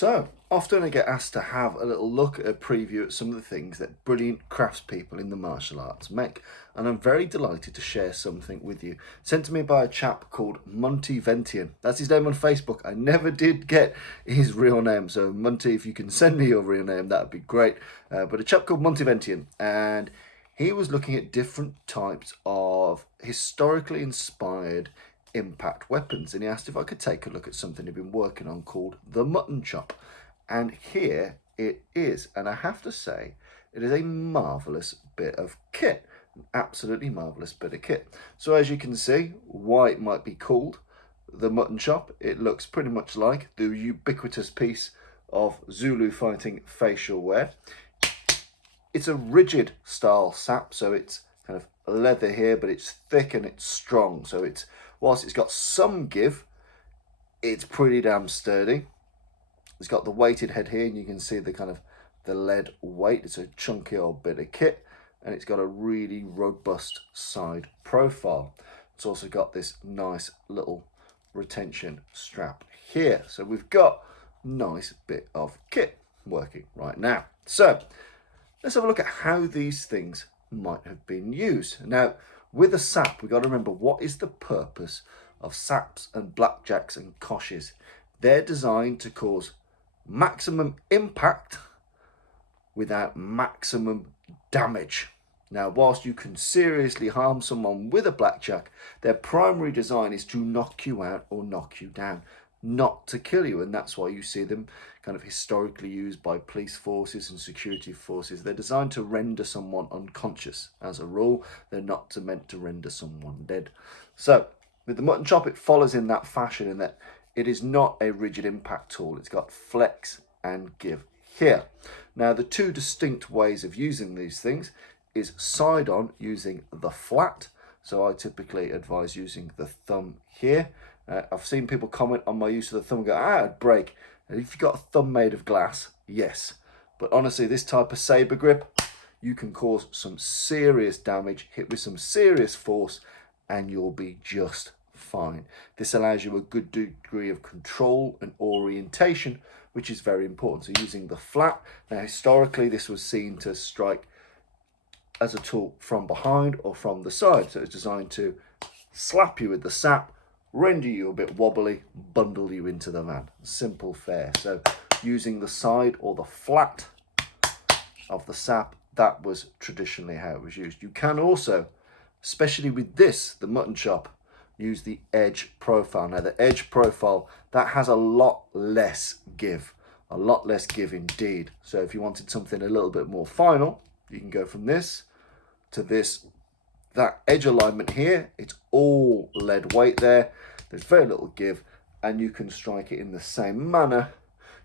So, often I get asked to have a little look at a preview at some of the things that brilliant craftspeople in the martial arts make, and I'm very delighted to share something with you. Sent to me by a chap called Muttonchop. That's his name on Facebook. I never did get his real name, so Munty, if you can send me your real name, that would be great. But a chap called Muttonchop, and he was looking at different types of historically inspired impact weapons, and he asked if I could take a look at something he'd been working on called the Muttonchop. And here it is, and I have to say it is a marvelous bit of kit, an absolutely marvelous bit of kit. So as you can see why it might be called the Muttonchop, it looks pretty much like the ubiquitous piece of Zulu fighting facial wear. It's a rigid style sap, so it's kind of leather here, but it's thick and it's strong, so it's, whilst it's got some give, it's pretty damn sturdy. It's got the weighted head here, and you can see the kind of the lead weight. It's a chunky old bit of kit, and it's got a really robust side profile. It's also got this nice little retention strap here, so we've got a nice bit of kit working right now. So let's have a look at how these things might have been used. Now, with a sap, we've got to remember, what is the purpose of saps and blackjacks and koshes? They're designed to cause maximum impact without maximum damage. Now, whilst you can seriously harm someone with a blackjack, their primary design is to knock you out or knock you down, not to kill you. And that's why you see them kind of historically used by police forces and security forces. They're designed to render someone unconscious. As a rule, they're not meant to render someone dead. So with the Muttonchop, it follows in that fashion, in that it is not a rigid impact tool. It's got flex and give here. Now, the two distinct ways of using these things is side on, using the flat. So I typically advise using the thumb here. I've seen people comment on my use of the thumb and go, it'd break. And if you've got a thumb made of glass, yes. But honestly, this type of saber grip, you can cause some serious damage, hit with some serious force, and you'll be just fine. This allows you a good degree of control and orientation, which is very important. So using the flat, now historically this was seen to strike as a tool from behind or from the side. So it's designed to slap you with the sap, render you a bit wobbly, bundle you into the van. Simple fare. So using the side or the flat of the sap, that was traditionally how it was used. You can also, especially with this, the Muttonchop, use the edge profile. Now the edge profile, that has a lot less give indeed. So if you wanted something a little bit more final, you can go from this to this. That edge alignment here, it's all lead weight there. There's very little give, and you can strike it in the same manner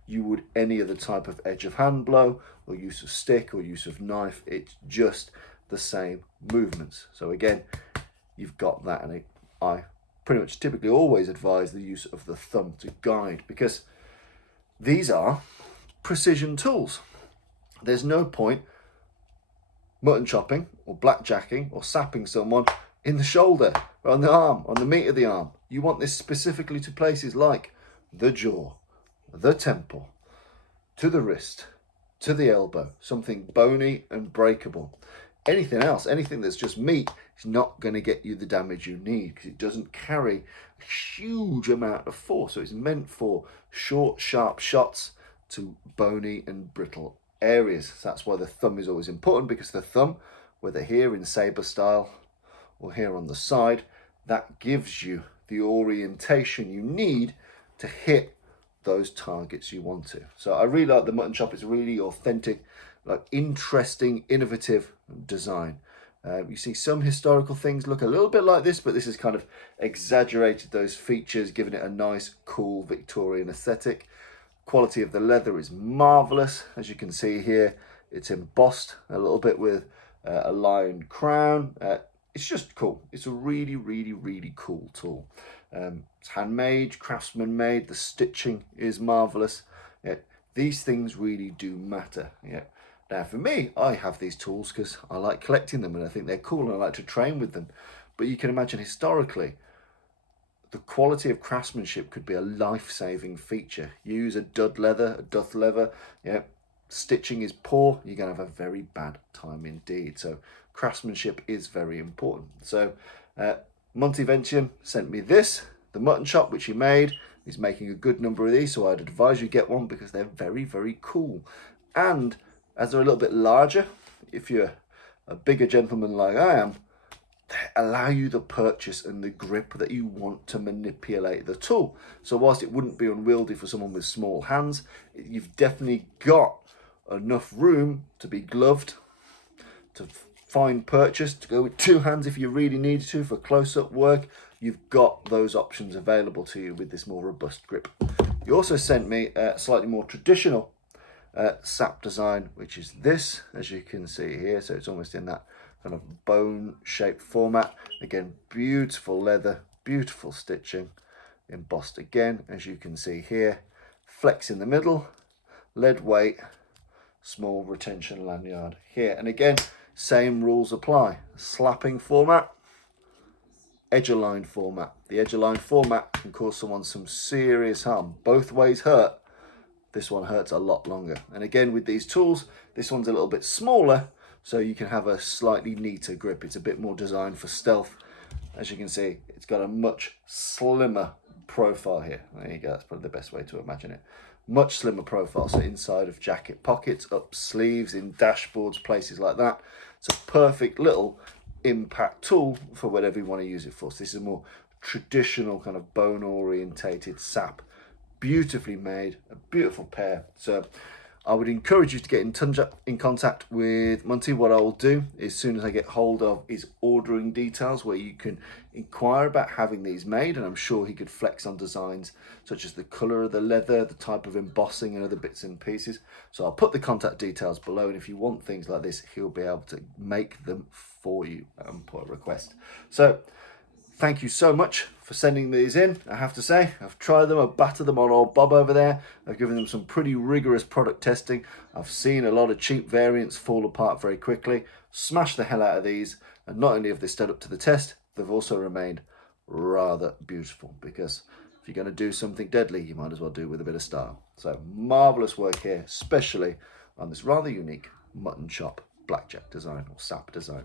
you would any other type of edge of hand blow or use of stick or use of knife. It's just the same movements. So again, you've got that, and I pretty much typically always advise the use of the thumb to guide, because these are precision tools. There's no point mutton chopping or blackjacking or sapping someone in the shoulder, or on the arm, on the meat of the arm. You want this specifically to places like the jaw, the temple, to the wrist, to the elbow, something bony and breakable. Anything else, anything that's just meat, is not going to get you the damage you need, because it doesn't carry a huge amount of force. So it's meant for short, sharp shots to bony and brittle areas. So that's why the thumb is always important, because the thumb, whether here in saber style or here on the side, that gives you the orientation you need to hit those targets you want to. So I really like the Muttonchop. It's really authentic, like interesting, innovative design. You see some historical things look a little bit like this, but this has kind of exaggerated those features, giving it a nice, cool Victorian aesthetic. Quality of the leather is marvelous. As you can see here, it's embossed a little bit with a lion crown. It's just cool. It's a really, really, really cool tool. It's handmade, craftsman made. The stitching is marvelous. Yeah, these things really do matter. Yeah. Now for me, I have these tools because I like collecting them and I think they're cool and I like to train with them. But you can imagine historically, the quality of craftsmanship could be a life-saving feature. Use a dud leather, a duff leather, stitching is poor, you're going to have a very bad time indeed. So craftsmanship is very important. So Monty sent me this, the Muttonchop, which he made. He's making a good number of these, so I'd advise you get one because they're very, very cool. And as they're a little bit larger, if you're a bigger gentleman like I am, they allow you the purchase and the grip that you want to manipulate the tool. So whilst it wouldn't be unwieldy for someone with small hands, you've definitely got enough room to be gloved, to find purchase, to go with two hands if you really need to for close-up work. You've got those options available to you with this more robust grip. You also sent me a slightly more traditional sap design, which is this, as you can see here. So it's almost in that kind of bone-shaped format. Again, beautiful leather, beautiful stitching, embossed again, as you can see here. Flex in the middle, lead weight, small retention lanyard here. And again, same rules apply. Slapping format, edge-aligned format. The edge-aligned format can cause someone some serious harm. Both ways hurt. This one hurts a lot longer. And again, with these tools, this one's a little bit smaller, so you can have a slightly neater grip. It's a bit more designed for stealth. As you can see, it's got a much slimmer profile here. There you go, that's probably the best way to imagine it. Much slimmer profile, so inside of jacket pockets, up sleeves, in dashboards, places like that. It's a perfect little impact tool for whatever you want to use it for. So this is a more traditional kind of bone orientated sap. Beautifully made, a beautiful pair. So I would encourage you to get in contact with Monty. What I will do as soon as I get hold of his ordering details, where you can inquire about having these made, and I'm sure he could flex on designs such as the color of the leather, the type of embossing and other bits and pieces. So I'll put the contact details below, and if you want things like this, he'll be able to make them for you and put a request. So thank you so much for sending these in. I have to say, I've tried them, I've battered them on old Bob over there. I've given them some pretty rigorous product testing. I've seen a lot of cheap variants fall apart very quickly. Smashed the hell out of these, and not only have they stood up to the test, they've also remained rather beautiful, because if you're going to do something deadly, you might as well do it with a bit of style. So marvellous work here, especially on this rather unique mutton chop blackjack design or sap design.